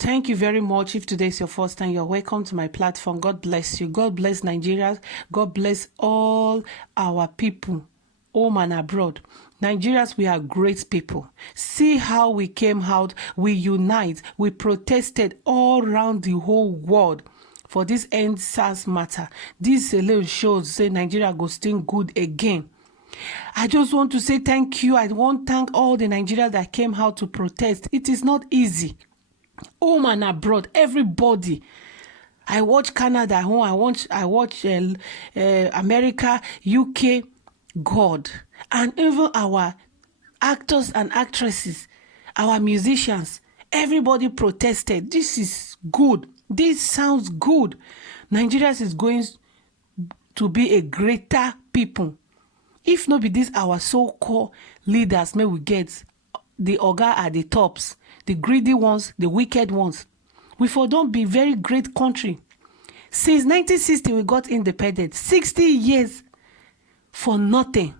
Thank you very much. If today is your first time, you're welcome to my platform. God bless you. God bless Nigeria. God bless all our people, home and abroad. Nigerians, we are great people. See how we came out, we unite, we protested all around the whole world for this end SARS matter. This alone shows say Nigeria go still good again. I just want to say thank you. I want to thank all the Nigerians that came out to protest. It is not easy. Home and abroad, everybody. I watch Canada, home. I watch America, UK, God, and even our actors and actresses, our musicians. Everybody protested. This is good. This sounds good. Nigeria is going to be a greater people. If not be this, our so-called leaders, may we get the oga at the tops, the greedy ones, the wicked ones. We for don't be very great country. Since 1960, we got independent. 60 years for nothing.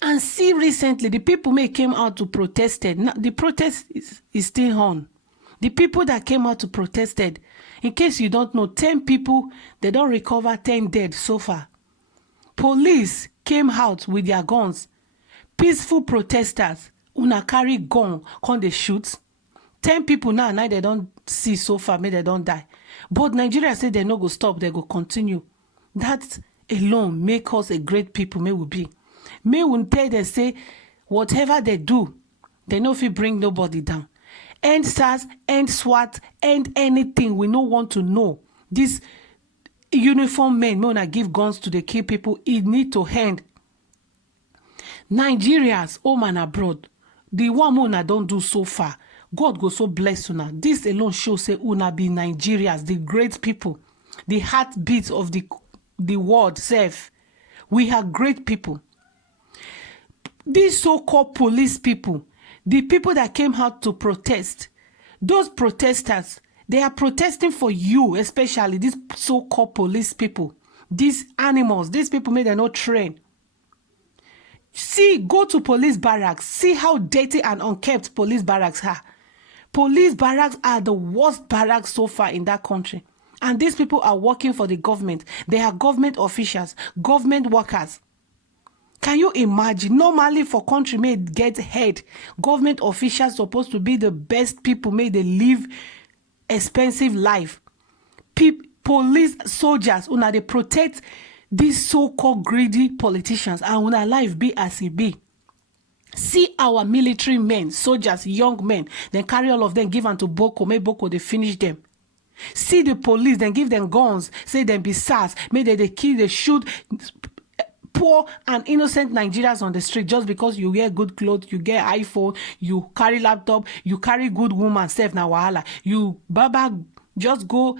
And see recently, the people may came out to protest. Now, the protest is still on. The people that came out to protested, in case you don't know, 10 people, they don't recover 10 dead so far. Police came out with their guns. Peaceful protesters, una carry gun, come they shoot. 10 people now they don't see so far, maybe they don't die. But Nigeria say they no go stop, they go continue. That alone make us a great people, may we be. May we tell they say, whatever they do, they no fit bring nobody down. End SARS, end SWAT, end anything, we no want to know. This uniform men, may una give guns to the kill people, it need to end. Nigerians, home and abroad, the one una don't do so far, God go so bless una. This alone shows say una be Nigerians, the great people, the heartbeat of the world self. We are great people. These so-called police people, the people that came out to protest, those protesters, they are protesting for you, especially these so-called police people, these animals, these people may they not train. See, go to police barracks. See how dirty and unkept police barracks are. Police barracks are the worst barracks so far in that country. And these people are working for the government. They are government officials, government workers. Can you imagine? Normally for country may get head, government officials supposed to be the best people, may they live expensive life. Police soldiers, una they protect these so-called greedy politicians, and when our life be as it be. See our military men, soldiers, young men, then carry all of them, give unto Boko, may Boko they finish them. See the police, then give them guns, say them be SARS, may they kill, they shoot poor and innocent Nigerians on the street just because you wear good clothes, you get iPhone, you carry laptop, you carry good woman, self na wahala. You baba just go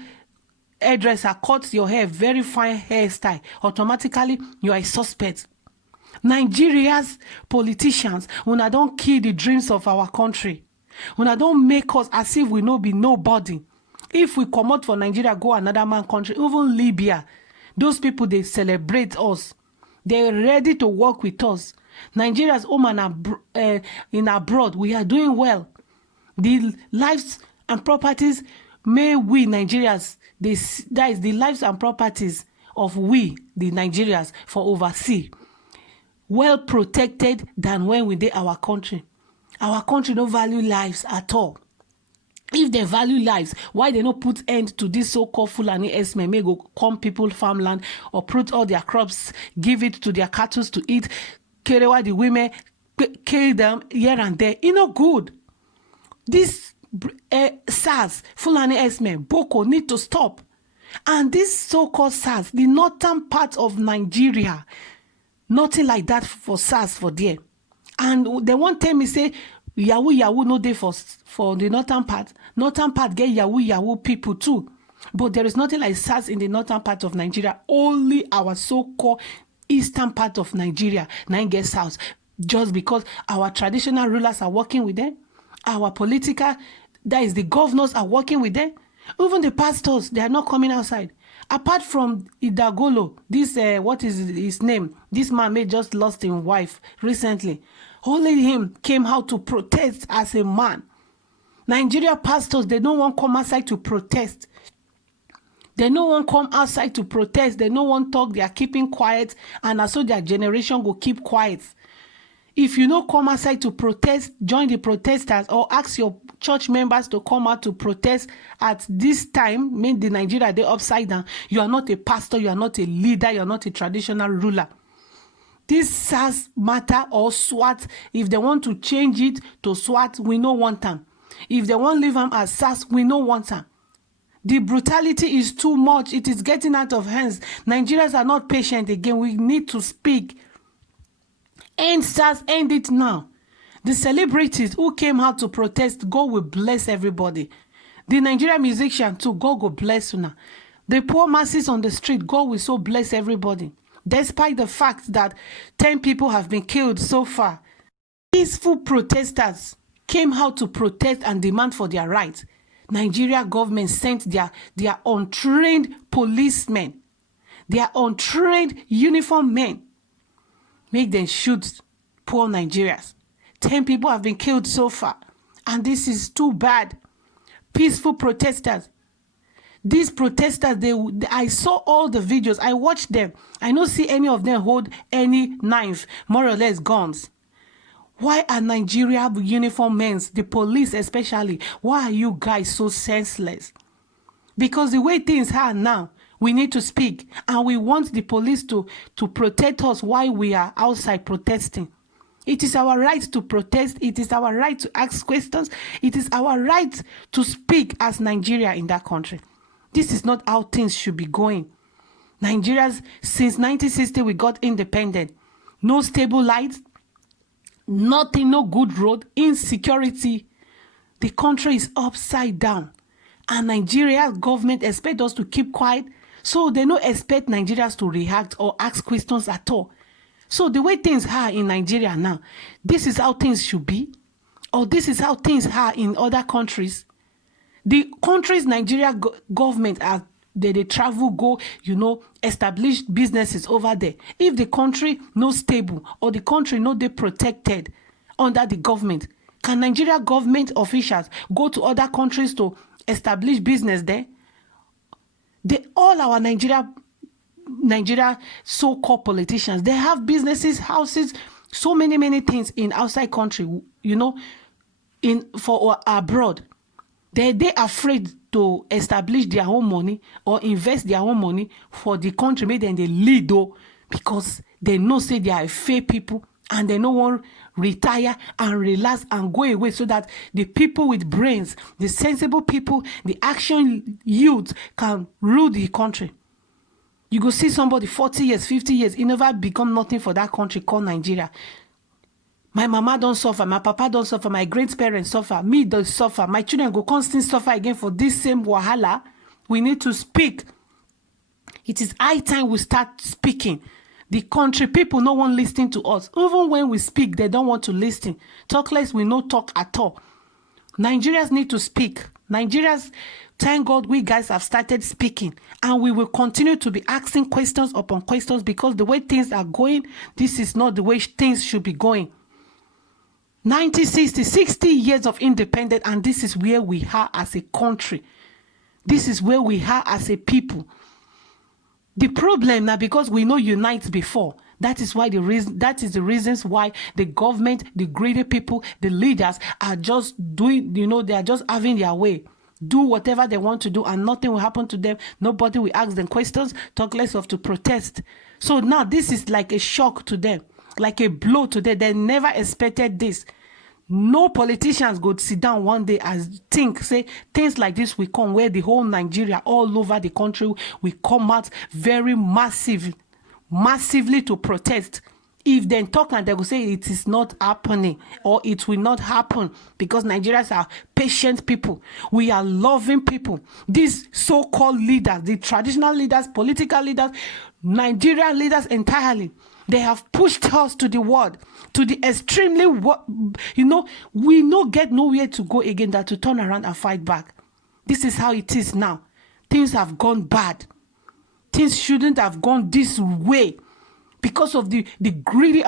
hairdresser, cut your hair, very fine hairstyle, automatically you are a suspect. Nigeria's politicians, when I don't kill the dreams of our country, when I don't make us as if we no be nobody. If we come out for Nigeria, go another man country, even Libya, those people they celebrate us. They're ready to work with us. Nigeria's home and in abroad, we are doing well. The lives and properties, may we Nigerians, that is the lives and properties of we, the Nigerians, for overseas, well protected than when we did our country. Our country no value lives at all. If they value lives, why they not put end to this so-called Fulani Esme, may go come people farmland or put all their crops, give it to their cattle to eat, carry away the women, kill them here and there. You know, good. This SARS, Fulani Esme, Boko need to stop. And this so-called SARS, the northern part of Nigeria, nothing like that for SARS for there. And they won't tell me, say, Yahoo no dey for the northern part. Northern part get Yahoo people too. But there is nothing like SARS in the northern part of Nigeria. Only our so-called eastern part of Nigeria now get SARS. Just because our traditional rulers are working with them. Our political, that is the governors are working with them. Even the pastors, they are not coming outside. Apart from Idagolo, this, what is his name? This man may just lost his wife recently. Only him came out to protest as a man. Nigeria pastors, they don't want come outside to protest. They no one come outside to protest. They no one talk. They are keeping quiet. And so their generation will keep quiet. If you no come outside to protest, join the protesters or ask your church members to come out to protest at this time, make the Nigeria they upside down. You are not a pastor. You are not a leader. You are not a traditional ruler. This SARS matter or SWAT, if they want to change it to SWAT, we no want them. If they want to leave them as SARS, we no want them. The brutality is too much. It is getting out of hands. Nigerians are not patient again. We need to speak. End SARS, end it now. The celebrities who came out to protest, God will bless everybody. The Nigerian musician too, God will bless you now. The poor masses on the street, God will so bless everybody. Despite the fact that 10 people have been killed so far, peaceful protesters came out to protest and demand for their rights. Nigeria government sent their untrained policemen, their untrained uniform men, make them shoot poor Nigerians. 10 people have been killed so far, and this is too bad. Peaceful protesters. These protesters, I saw all the videos. I watched them. I don't see any of them hold any knife, more or less guns. Why are Nigeria uniform men, the police especially, why are you guys so senseless? Because the way things are now, we need to speak, and we want the police to protect us while we are outside protesting. It is our right to protest. It is our right to ask questions. It is our right to speak as Nigeria in that country. This is not how things should be going. Nigerians, since 1960, we got independent. No stable lights, nothing, no good road, insecurity. The country is upside down. And Nigeria's government expect us to keep quiet. So they don't expect Nigerians to react or ask questions at all. So the way things are in Nigeria now, this is how things should be. Or this is how things are in other countries. The countries Nigeria government are, they travel, go, establish businesses over there. If the country no stable or the country no they protected under the government, can Nigeria government officials go to other countries to establish business there? All our Nigeria so-called politicians, they have businesses, houses, so many things in outside country, for abroad. They afraid to establish their own money or invest their own money for the country, maybe then they lead though, because they know say they are fair people and they no one retire and relax and go away, so that the people with brains, the sensible people, the action youth can rule the country. You go see somebody 40 years, 50 years, he never become nothing for that country called Nigeria. My mama don't suffer, my papa don't suffer, my great-parents suffer, me don't suffer, my children go constantly suffer again for this same wahala. We need to speak. It is high time we start speaking. The country people no one listening to us. Even when we speak, they don't want to listen. Talk less, we no talk at all. Nigerians need to speak. Nigerians, thank God we guys have started speaking, and we will continue to be asking questions upon questions, because the way things are going, this is not the way things should be going. 60 years of independence, and this is where we are as a country. This is where we are as a people. The problem now, because we know unite before, that is why the reasons why the government, the greedy people, the leaders are just doing, they are just having their way. Do whatever they want to do and nothing will happen to them. Nobody will ask them questions, talk less of to protest. So now this is like a shock to them, like a blow to them. They never expected this. No politicians go sit down one day and say things like this will come, where the whole Nigeria, all over the country, will come out very massively to protest. If they talk and they will say it is not happening or it will not happen, because Nigerians are patient people. We are loving people. These so-called leaders, the traditional leaders, political leaders, Nigerian leaders entirely, they have pushed us to the world, to the extremely, we no get nowhere to go again than to turn around and fight back. This is how it is now. Things have gone bad. Things shouldn't have gone this way because of the greedy